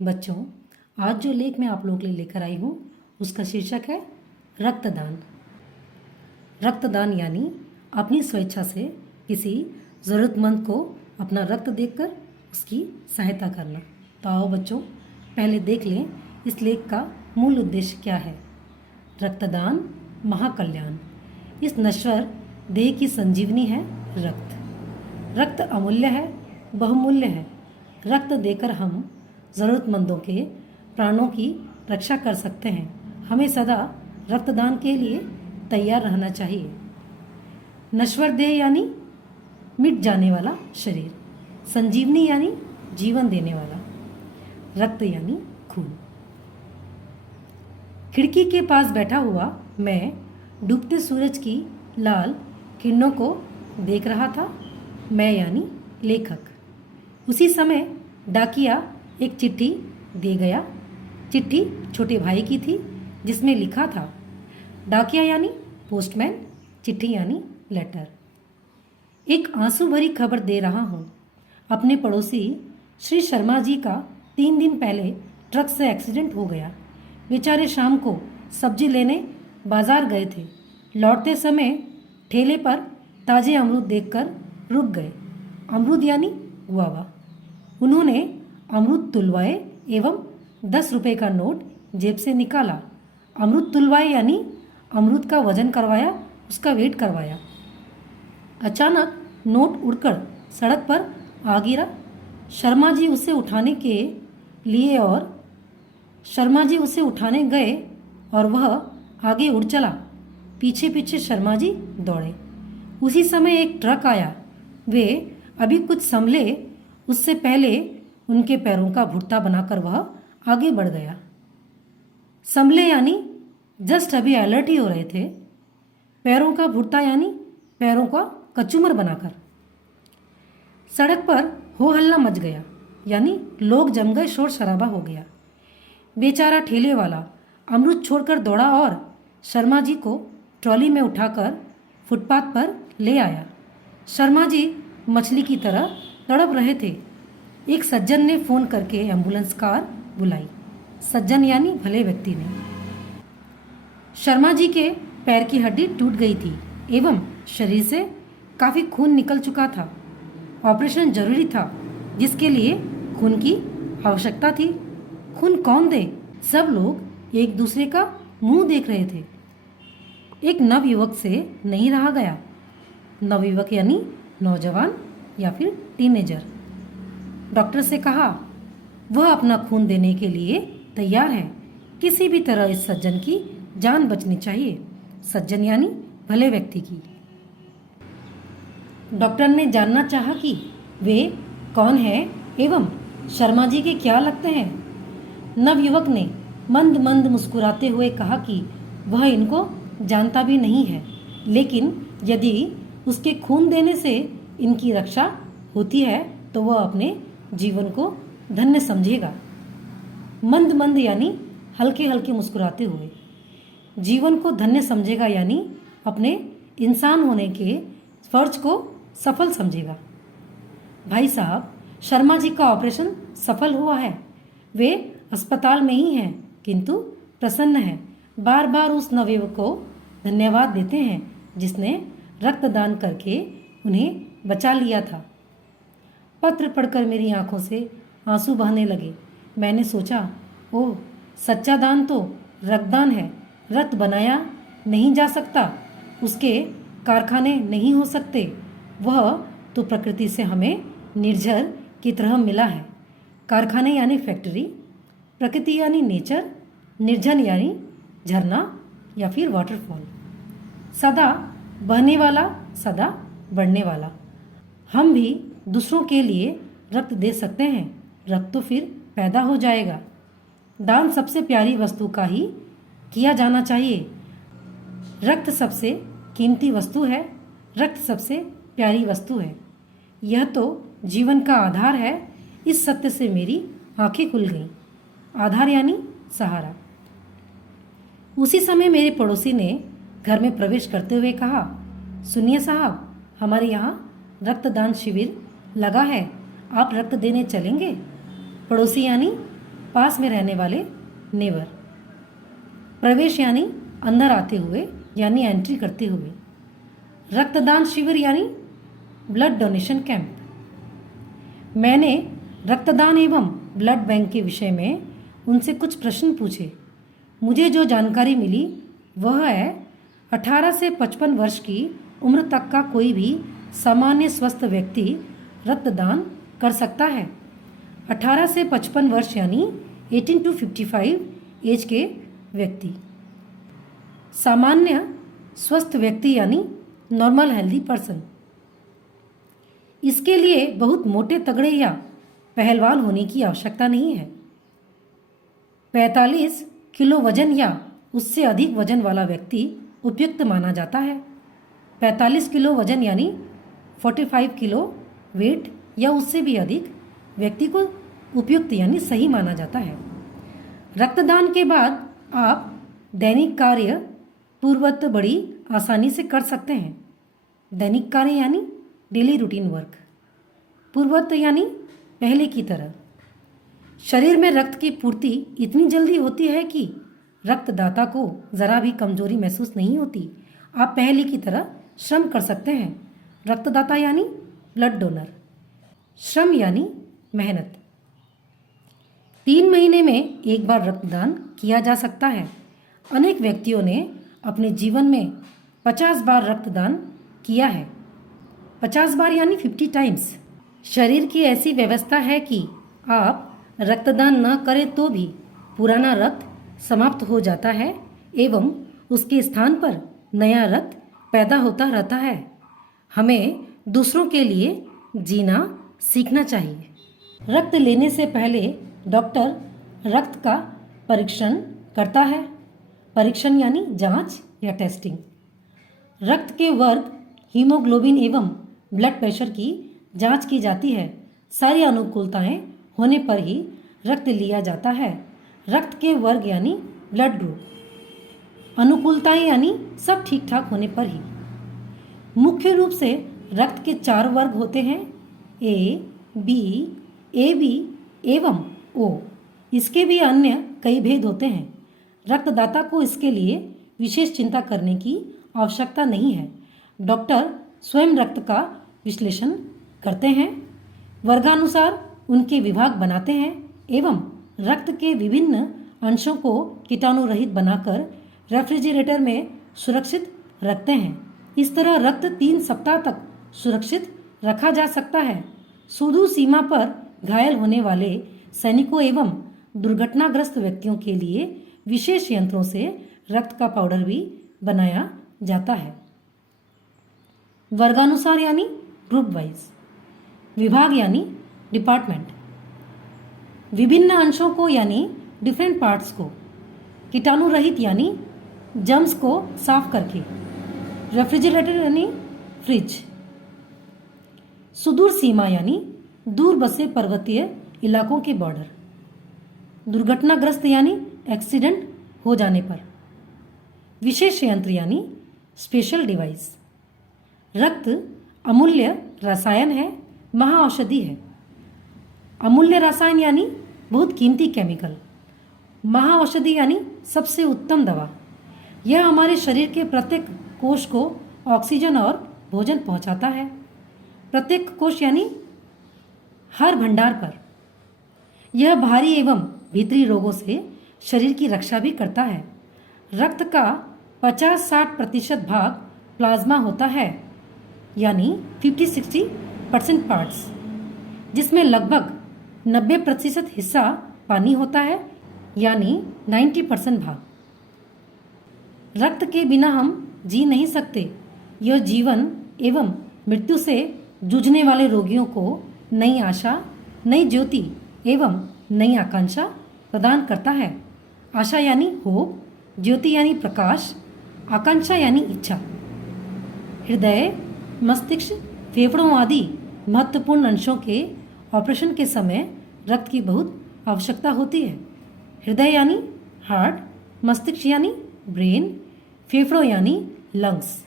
बच्चों, आज जो लेख मैं आप लोगों के लिए लेकर आई हूँ उसका शीर्षक है रक्तदान। रक्तदान यानी अपनी स्वेच्छा से किसी ज़रूरतमंद को अपना रक्त देकर उसकी सहायता करना। तो आओ बच्चों, पहले देख लें इस लेख का मूल उद्देश्य क्या है। रक्तदान महाकल्याण। इस नश्वर देह की संजीवनी है रक्त। रक्त अमूल्य है, बहुमूल्य है। रक्त देकर हम ज़रूरतमंदों के प्राणों की रक्षा कर सकते हैं। हमें सदा रक्तदान के लिए तैयार रहना चाहिए। नश्वर देह यानी मिट जाने वाला शरीर। संजीवनी यानी जीवन देने वाला। रक्त यानी खून। खिड़की के पास बैठा हुआ मैं डूबते सूरज की लाल किरणों को देख रहा था। मैं यानी लेखक। उसी समय डाकिया एक चिट्ठी दे गया। चिट्ठी छोटे भाई की थी जिसमें लिखा था। डाकिया यानी पोस्टमैन, चिट्ठी यानी लेटर। एक आंसू भरी खबर दे रहा हूँ। अपने पड़ोसी श्री शर्मा जी का 3 दिन पहले ट्रक से एक्सीडेंट हो गया। बेचारे शाम को सब्जी लेने बाजार गए थे। लौटते समय ठेले पर ताजे अमरूद देखकर रुक गए। अमरूद यानी गुआवा। उन्होंने अमरूद तुलवाए एवं 10 रुपये का नोट जेब से निकाला। अमरूद तुलवाए यानी अमरूद का वजन करवाया, उसका वेट करवाया। अचानक नोट उड़कर सड़क पर आ गिरा। शर्मा जी उसे उठाने के लिए और शर्मा जी उसे उठाने गए और वह आगे उड़ चला। पीछे पीछे शर्मा जी दौड़े। उसी समय एक ट्रक आया। वे अभी कुछ संभले उससे पहले उनके पैरों का भुट्टा बनाकर वह आगे बढ़ गया। संभले यानी जस्ट अभी अलर्ट ही हो रहे थे। पैरों का भुट्टा यानी पैरों का कचूमर बनाकर। सड़क पर हो हल्ला मच गया यानी लोग जम गए, शोर शराबा हो गया। बेचारा ठेले वाला अमरूद छोड़कर दौड़ा और शर्मा जी को ट्रॉली में उठाकर फुटपाथ पर ले आया। शर्मा जी मछली की तरह तड़प रहे थे। एक सज्जन ने फ़ोन करके एम्बुलेंस कार बुलाई। सज्जन यानी भले व्यक्ति ने। शर्मा जी के पैर की हड्डी टूट गई थी एवं शरीर से काफ़ी खून निकल चुका था। ऑपरेशन जरूरी था जिसके लिए खून की आवश्यकता थी। खून कौन दे? सब लोग एक दूसरे का मुंह देख रहे थे। एक नवयुवक से नहीं रहा गया। नवयुवक यानी नौजवान या फिर टीनेजर। डॉक्टर से कहा वह अपना खून देने के लिए तैयार है। किसी भी तरह इस सज्जन की जान बचनी चाहिए। सज्जन यानी भले व्यक्ति की। डॉक्टर ने जानना चाहा कि वे कौन हैं एवं शर्मा जी के क्या लगते हैं। नवयुवक ने मंद मंद मुस्कुराते हुए कहा कि वह इनको जानता भी नहीं है, लेकिन यदि उसके खून देने से इनकी रक्षा होती है तो वह अपने जीवन को धन्य समझेगा। मंद मंद यानी हल्के हल्के मुस्कुराते हुए। जीवन को धन्य समझेगा यानी अपने इंसान होने के फर्ज को सफल समझेगा। भाई साहब, शर्मा जी का ऑपरेशन सफल हुआ है। वे अस्पताल में ही हैं किंतु प्रसन्न हैं। बार बार उस नवयुवक को धन्यवाद देते हैं जिसने रक्तदान करके उन्हें बचा लिया था। पत्र पढ़कर मेरी आंखों से आंसू बहने लगे। मैंने सोचा, ओह, सच्चा दान तो रक्तदान है। रक्त बनाया नहीं जा सकता, उसके कारखाने नहीं हो सकते। वह तो प्रकृति से हमें निर्झर की तरह मिला है। कारखाने यानी फैक्ट्री, प्रकृति यानी नेचर, निर्जन यानी झरना या फिर वाटरफॉल। सदा बहने वाला, सदा बढ़ने वाला। हम भी दूसरों के लिए रक्त दे सकते हैं। रक्त तो फिर पैदा हो जाएगा। दान सबसे प्यारी वस्तु का ही किया जाना चाहिए। रक्त सबसे कीमती वस्तु है। रक्त सबसे प्यारी वस्तु है। यह तो जीवन का आधार है। इस सत्य से मेरी आंखें खुल गईं। आधार यानी सहारा। उसी समय मेरे पड़ोसी ने घर में प्रवेश करते हुए कहा, सुनिए साहब, हमारे यहाँ रक्तदान शिविर लगा है, आप रक्त देने चलेंगे? पड़ोसी यानी पास में रहने वाले नेबर। प्रवेश यानी अंदर आते हुए यानी एंट्री करते हुए। रक्तदान शिविर यानी ब्लड डोनेशन कैंप। मैंने रक्तदान एवं ब्लड बैंक के विषय में उनसे कुछ प्रश्न पूछे। मुझे जो जानकारी मिली वह है 18 से 55 वर्ष की उम्र तक का कोई भी सामान्य स्वस्थ व्यक्ति रक्तदान कर सकता है। 18 से 55 वर्ष यानी 18 to 55 एज के व्यक्ति। सामान्य स्वस्थ व्यक्ति यानी नॉर्मल हेल्दी पर्सन। इसके लिए बहुत मोटे तगड़े या पहलवान होने की आवश्यकता नहीं है। 45 किलो वजन या उससे अधिक वजन वाला व्यक्ति उपयुक्त माना जाता है। 45 किलो वजन यानी 45 किलो वेट या उससे भी अधिक व्यक्ति को उपयुक्त यानी सही माना जाता है। रक्तदान के बाद आप दैनिक कार्य पूर्ववत बड़ी आसानी से कर सकते हैं। दैनिक कार्य यानी डेली रूटीन वर्क। पूर्ववत यानी पहले की तरह। शरीर में रक्त की पूर्ति इतनी जल्दी होती है कि रक्तदाता को ज़रा भी कमजोरी महसूस नहीं होती। आप पहले की तरह श्रम कर सकते हैं। रक्तदाता यानी ब्लड डोनर। श्रम यानी मेहनत। 3 महीने में एक बार रक्तदान किया जा सकता है। अनेक व्यक्तियों ने अपने जीवन में 50 बार रक्तदान किया है। 50 बार यानी 50 टाइम्स। शरीर की ऐसी व्यवस्था है कि आप रक्तदान न करें तो भी पुराना रक्त समाप्त हो जाता है एवं उसके स्थान पर नया रक्त पैदा होता रहता है। हमें दूसरों के लिए जीना सीखना चाहिए। रक्त लेने से पहले डॉक्टर रक्त का परीक्षण करता है। परीक्षण यानी जांच या टेस्टिंग। रक्त के वर्ग, हीमोग्लोबिन एवं ब्लड प्रेशर की जांच की जाती है। सारी अनुकूलताएं होने पर ही रक्त लिया जाता है। रक्त के वर्ग यानी ब्लड ग्रुप। अनुकूलताएं यानी सब ठीक ठाक होने पर ही। मुख्य रूप से रक्त के 4 वर्ग होते हैं, ए, बी, ए बी एवं ओ। इसके भी अन्य कई भेद होते हैं। रक्तदाता को इसके लिए विशेष चिंता करने की आवश्यकता नहीं है। डॉक्टर स्वयं रक्त का विश्लेषण करते हैं, वर्गानुसार उनके विभाग बनाते हैं एवं रक्त के विभिन्न अंशों को कीटाणु रहित बनाकर रेफ्रिजरेटर में सुरक्षित रखते हैं। इस तरह रक्त 3 सप्ताह तक सुरक्षित रखा जा सकता है। सुदूर सीमा पर घायल होने वाले सैनिकों एवं दुर्घटनाग्रस्त व्यक्तियों के लिए विशेष यंत्रों से रक्त का पाउडर भी बनाया जाता है। वर्गानुसार यानी ग्रुप वाइज। विभाग यानी डिपार्टमेंट। विभिन्न अंशों को यानी डिफरेंट पार्ट्स को कीटाणु रहित यानी जर्म्स को साफ करके। रेफ्रिजरेटर यानी फ्रिज। सुदूर सीमा यानी दूर बसे पर्वतीय इलाकों के बॉर्डर। दुर्घटनाग्रस्त यानी एक्सीडेंट हो जाने पर। विशेष यंत्र यानी स्पेशल डिवाइस। रक्त अमूल्य रसायन है, महाऔषधि है। अमूल्य रसायन यानी बहुत कीमती केमिकल। महाऔषधि यानी सबसे उत्तम दवा। यह हमारे शरीर के प्रत्येक कोश को ऑक्सीजन और भोजन पहुंचाता है। प्रत्येक कोश यानी हर भंडार पर। यह भारी एवं भीतरी रोगों से शरीर की रक्षा भी करता है। रक्त का 50-60% भाग प्लाज्मा होता है यानी 50-60% पार्ट्स, जिसमें लगभग 90% हिस्सा पानी होता है यानी 90% भाग। रक्त के बिना हम जी नहीं सकते। यह जीवन एवं मृत्यु से जूझने वाले रोगियों को नई आशा, नई ज्योति एवं नई आकांक्षा प्रदान करता है। आशा यानी होप, ज्योति यानी प्रकाश, आकांक्षा यानी इच्छा। हृदय, मस्तिष्क, फेफड़ों आदि महत्वपूर्ण अंशों के ऑपरेशन के समय रक्त की बहुत आवश्यकता होती है। हृदय यानी हार्ट, मस्तिष्क यानी ब्रेन, फेफड़ों यानी लंग्स।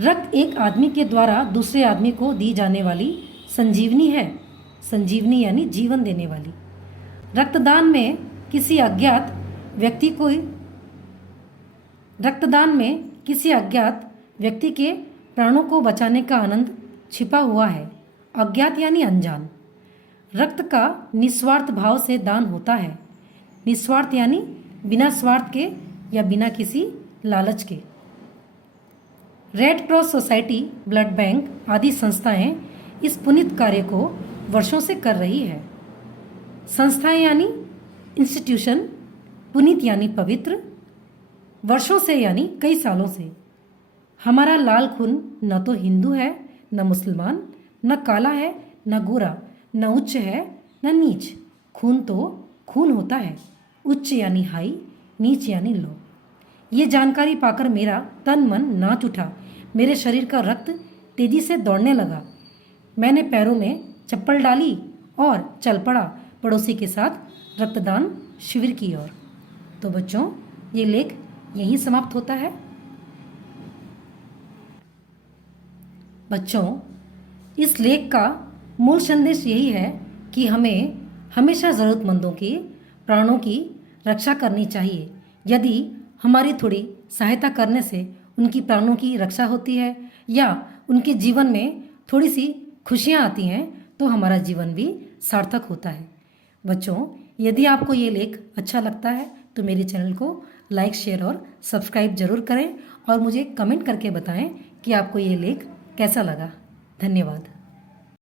रक्त एक आदमी के द्वारा दूसरे आदमी को दी जाने वाली संजीवनी है। संजीवनी यानी जीवन देने वाली। रक्तदान में किसी अज्ञात व्यक्ति के प्राणों को बचाने का आनंद छिपा हुआ है। अज्ञात यानी अनजान। रक्त का निस्वार्थ भाव से दान होता है। निस्वार्थ यानी बिना स्वार्थ के या बिना किसी लालच के। Red cross society, blood bank आदि संस्थाएं इस पुनीत कार्य को वर्षों से कर रही है। संस्थाएं यानी इंस्टीट्यूशन, पुनीत यानी पवित्र, वर्षों से यानी कई सालों से। हमारा लाल खून न तो हिंदू है न मुसलमान, न काला है न गोरा, न उच्च है न नीच। खून तो खून होता है। उच्च यानी हाई, नीच यानी लो। ये जानकारी पाकर मेरा तन मन नाच उठा। मेरे शरीर का रक्त तेजी से दौड़ने लगा। मैंने पैरों में चप्पल डाली और चल पड़ा पड़ोसी के साथ रक्तदान शिविर की ओर। तो बच्चों, ये लेख यहीं समाप्त होता है। बच्चों, इस लेख का मूल संदेश यही है कि हमें हमेशा ज़रूरतमंदों के प्राणों की रक्षा करनी चाहिए। यदि हमारी थोड़ी सहायता करने से उनकी प्राणों की रक्षा होती है या उनके जीवन में थोड़ी सी खुशियाँ आती हैं तो हमारा जीवन भी सार्थक होता है। बच्चों, यदि आपको ये लेख अच्छा लगता है तो मेरे चैनल को लाइक, शेयर और सब्सक्राइब जरूर करें और मुझे कमेंट करके बताएं कि आपको ये लेख कैसा लगा। धन्यवाद।